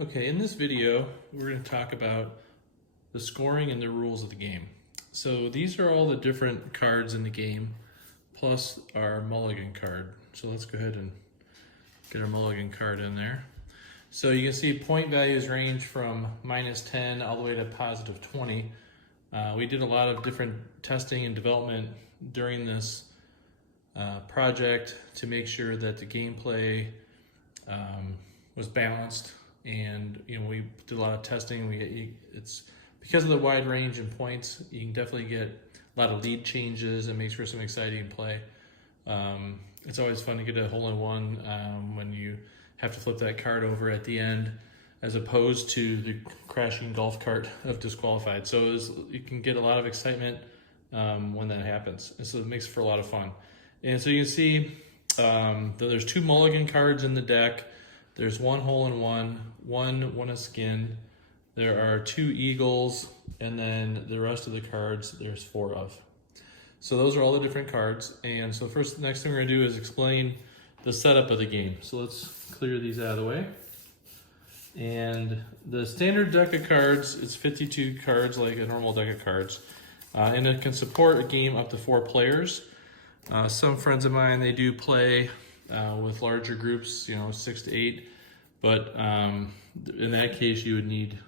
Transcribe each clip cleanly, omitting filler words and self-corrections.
Okay, in this video, we're going to talk about the scoring and the rules of the game. So these are all the different cards in the game, plus our mulligan card. So let's go ahead and get our mulligan card in there. So you can see point values range from -10 all the way to +20. We did a lot of different testing and development during this project to make sure that the gameplay was balanced. And we did a lot of testing. It's because of the wide range in points, you can definitely get a lot of lead changes. It makes for some exciting play. It's always fun to get a hole-in-one when you have to flip that card over at the end, as opposed to the crashing golf cart of disqualified. So you can get a lot of excitement when that happens. And so it makes for a lot of fun. And so you can see that there's 2 mulligan cards in the deck. There's 1 hole-in-one, one a skin. There are 2 eagles, and then the rest of the cards, there's 4 of. So those are all the different cards. And so next thing we're gonna do is explain the setup of the game. So let's clear these out of the way. And the standard deck of cards is 52 cards, like a normal deck of cards. And it can support a game up to 4 players. Some friends of mine, they do play with larger groups, 6 to 8. But in that case, you would need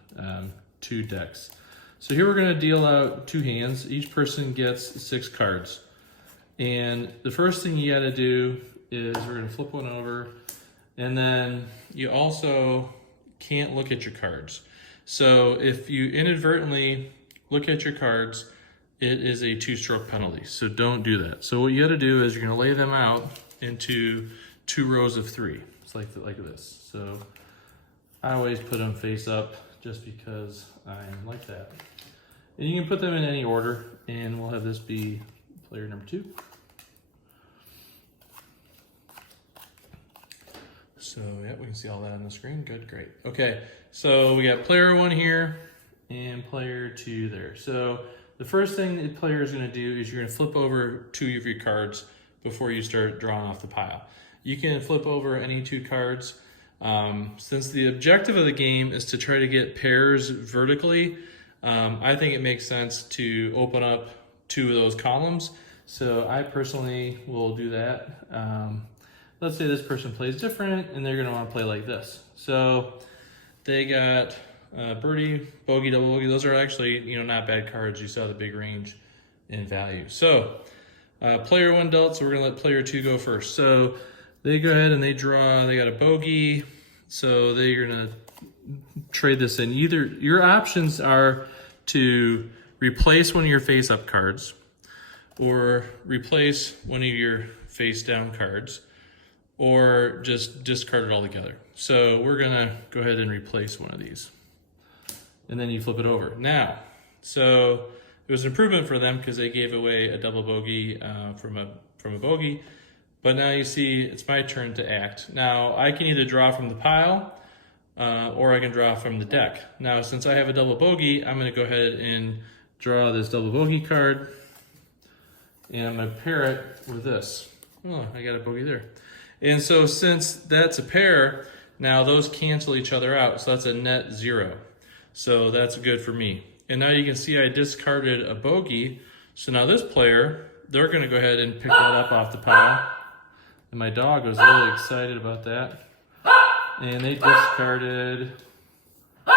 2 decks. So here we're going to deal out 2 hands. Each person gets 6 cards. And the first thing you got to do is we're going to flip one over. And then you also can't look at your cards. So if you inadvertently look at your cards, it is a 2-stroke penalty. So don't do that. So what you got to do is you're going to lay them out into 2 rows of 3. It's like this. So I always put them face up just because I'm like that. And you can put them in any order, and we'll have this be player number 2. So yeah, we can see all that on the screen. Good, great. Okay, so we got player 1 here and player 2 there. So the first thing the player is going to do is you're going to flip over 2 of your cards before you start drawing off the pile. You can flip over any 2 cards. Since the objective of the game is to try to get pairs vertically, I think it makes sense to open up 2 of those columns. So I personally will do that. Let's say this person plays different and they're going to want to play like this. So they got birdie, bogey, double bogey. Those are actually not bad cards. You saw the big range in value. So player 1 dealt, so we're going to let player 2 go first. So they go ahead and they draw. They got a bogey, so they're going to trade this in. Either your options are to replace one of your face-up cards or replace one of your face-down cards, or just discard it altogether. So we're going to go ahead and replace one of these. And then you flip it over. Now, so it was an improvement for them because they gave away a double bogey from a bogey. But now you see it's my turn to act. Now I can either draw from the pile or I can draw from the deck. Now since I have a double bogey, I'm going to go ahead and draw this double bogey card. And I'm going to pair it with this. Oh, I got a bogey there. And so since that's a pair, now those cancel each other out. So that's a net 0. So that's good for me. And now you can see I discarded a bogey. So now this player, they're going to go ahead and pick that up off the pile. And my dog was really excited about that. And they discarded a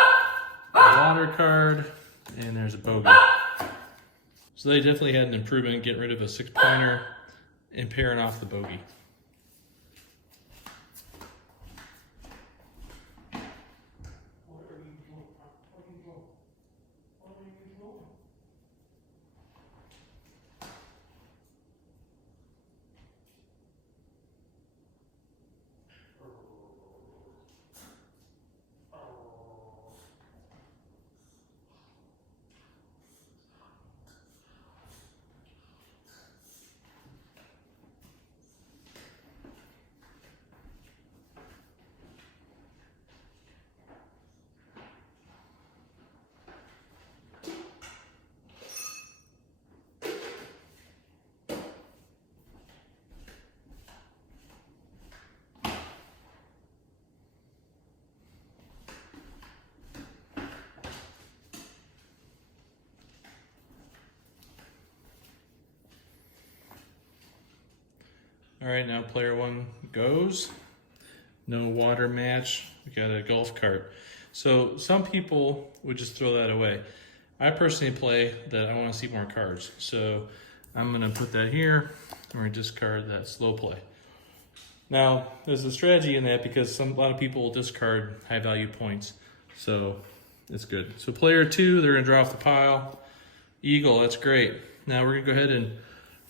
water card, and there's a bogey. So they definitely had an improvement, getting rid of a 6-pointer and pairing off the bogey. All right, now player one goes. No water match. We got a golf cart. So some people would just throw that away. I personally play that I want to see more cards. So I'm gonna put that here. We're gonna discard that slow play. Now, there's a strategy in that because a lot of people will discard high value points. So it's good. So player two, they're gonna draw off the pile. Eagle, that's great. Now we're gonna go ahead and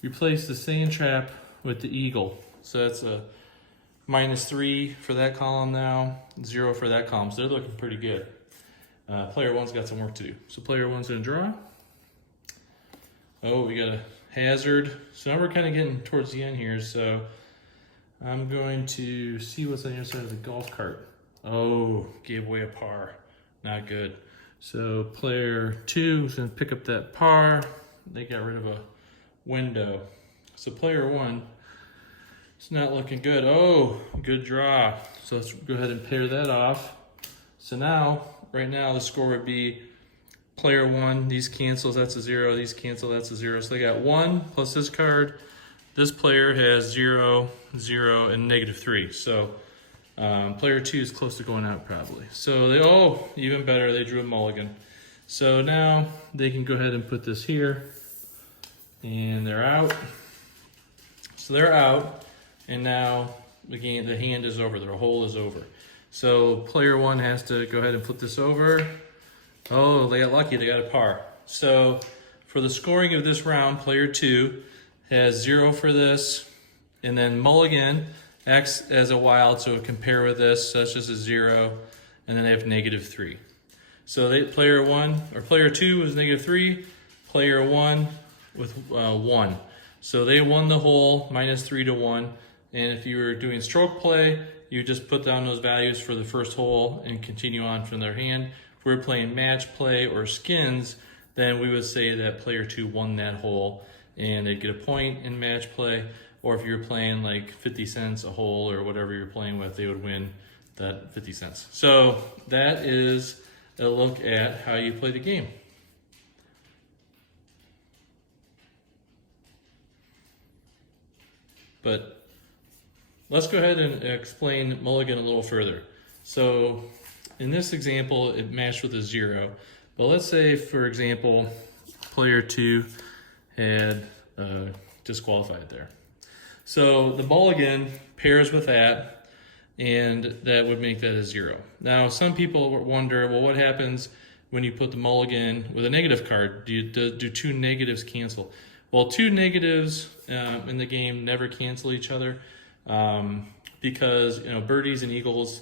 replace the sand trap with the eagle. So that's a -3 for that column now, 0 for that column. So they're looking pretty good. Player one's got some work to do. So player one's gonna draw. Oh, we got a hazard. So now we're kind of getting towards the end here. So I'm going to see what's on the other side of the golf cart. Oh, gave away a par. Not good. So player two is gonna pick up that par. They got rid of a window. So player one, it's not looking good. Oh, good draw. So let's go ahead and pair that off. So now, right now, the score would be player one, these cancels, that's a 0. These cancel, that's a 0. So they got 1 plus this card. This player has 0, 0, and -3. So player two is close to going out probably. So they, oh, even better, they drew a mulligan. So now they can go ahead and put this here. And they're out. So they're out. And now the hand is over, their hole is over. So player one has to go ahead and flip this over. Oh, they got lucky, they got a par. So for the scoring of this round, player two has 0 for this, and then mulligan, acts as a wild, so compare with this, so that's just a 0, and then they have -3. So player one, or player two was -3, player one with 1. So they won the hole, -3 to 1. And if you were doing stroke play, you just put down those values for the first hole and continue on from their hand. If we were playing match play or skins, then we would say that player two won that hole and they'd get a point in match play. Or if you're playing like 50 cents a hole or whatever you're playing with, they would win that 50 cents. So that is a look at how you play the game. But let's go ahead and explain mulligan a little further. So in this example, it matched with a 0. But let's say, for example, player two had disqualified there. So the mulligan pairs with that, and that would make that a 0. Now, some people wonder, well, what happens when you put the mulligan with a negative card? Do two negatives cancel? Well, two negatives in the game never cancel each other because birdies and eagles,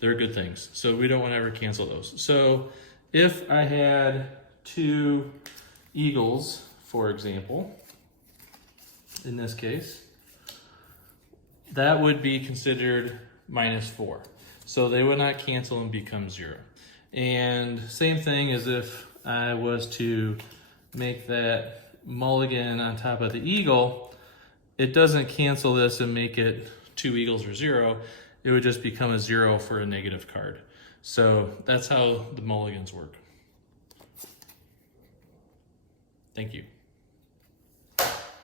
they're good things. So we don't want to ever cancel those. So if I had 2 eagles, for example, in this case, that would be considered -4. So they would not cancel and become 0. And same thing as if I was to make that mulligan on top of the eagle, it doesn't cancel this and make it 2 eagles or 0. It would just become a 0 for a negative card. So that's how the mulligans work. Thank you.